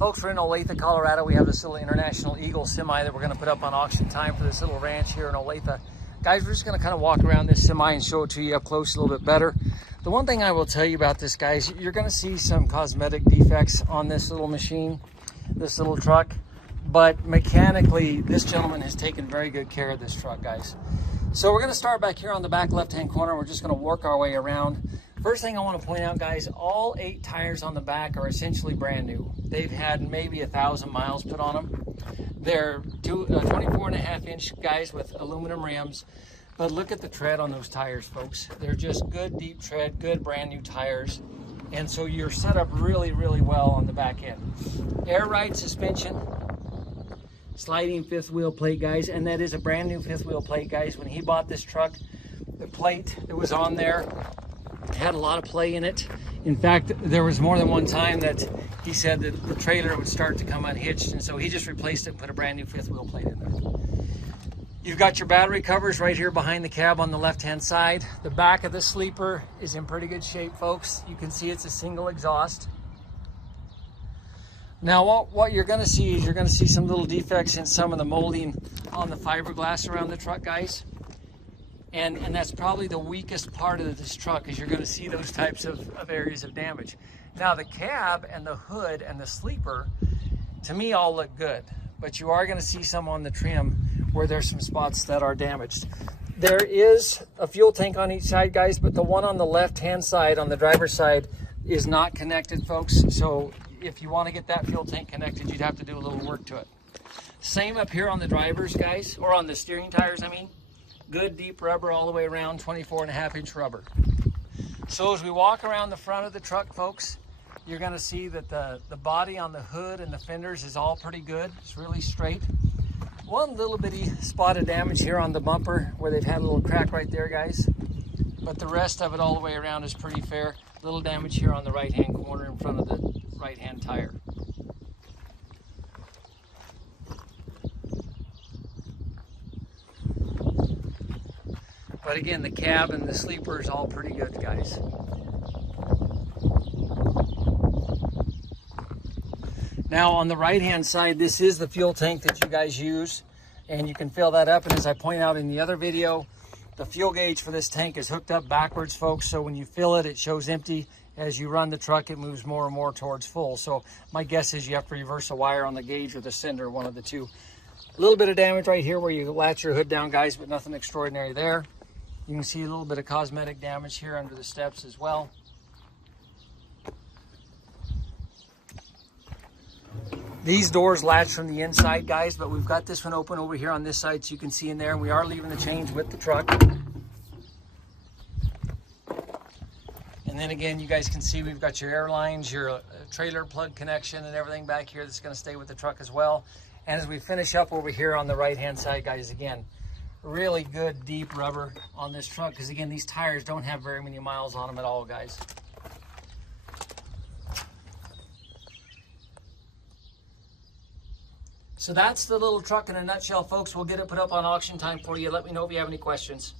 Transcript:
Folks, we're in Olathe, Colorado. We have this little International Eagle semi that we're going to put up on auction time for this little ranch here in Olathe. Guys, we're just going to kind of walk around this semi and show it to you up close a little bit better. The one thing I will tell you about this, guys, you're going to see some cosmetic defects on this little machine, this little truck. But mechanically, this gentleman has taken very good care of this truck, guys. So we're going to start back here on the back left-hand corner. We're just going to work our way around. First thing I want to point out, guys, all 8 tires on the back are essentially brand new. They've had maybe 1,000 miles put on them. They're 24.5-inch guys with aluminum rims. But look at the tread on those tires, folks. They're just good deep tread, good brand new tires. And so you're set up really, really well on the back end. Air ride suspension, sliding 5th wheel plate, guys. And that is a brand new 5th wheel plate, guys. When he bought this truck, the plate that was on there had a lot of play in it. In fact, there was more than one time that he said that the trailer would start to come unhitched, and so he just replaced it and put a brand new 5th wheel plate in there. You've got your battery covers right here behind the cab on the left-hand side. The back of the sleeper is in pretty good shape, folks. You can see it's a single exhaust. Now, what you're going to see is you're going to see some little defects in some of the molding on the fiberglass around the truck, guys. And that's probably the weakest part of this truck, is you're going to see those types of areas of damage. Now, the cab and the hood and the sleeper, to me, all look good. But you are going to see some on the trim where there's some spots that are damaged. There is a fuel tank on each side, guys, but the one on the left-hand side, on the driver's side, is not connected, folks. So if you want to get that fuel tank connected, you'd have to do a little work to it. Same up here on the driver's, guys, or on the steering tires, I mean. Good deep rubber all the way around, 24.5-inch rubber. So as we walk around the front of the truck, folks, you're going to see that the body on the hood and the fenders is all pretty good. It's really straight. One little bitty spot of damage here on the bumper where they've had a little crack right there, guys. But the rest of it all the way around is pretty fair. Little damage here on the right-hand corner in front of the right-hand tire. But again, the cab and the sleeper is all pretty good, guys. Now on the right-hand side, this is the fuel tank that you guys use, and you can fill that up. And as I point out in the other video, the fuel gauge for this tank is hooked up backwards, folks. So when you fill it, it shows empty. As you run the truck, it moves more and more towards full. So my guess is you have to reverse a wire on the gauge or the sender, one of the two. A little bit of damage right here where you latch your hood down, guys, but nothing extraordinary there. You can see a little bit of cosmetic damage here under the steps as well. These doors latch from the inside, guys, but we've got this one open over here on this side so you can see in there, and we are leaving the chains with the truck. And then again, you guys can see we've got your air lines, your trailer plug connection and everything back here that's going to stay with the truck as well. And as we finish up over here on the right-hand side, guys, again, really good deep rubber on this truck, because again, these tires don't have very many miles on them at all, guys. So that's the little truck in a nutshell, folks. We'll get it put up on auction time for you. Let me know if you have any questions.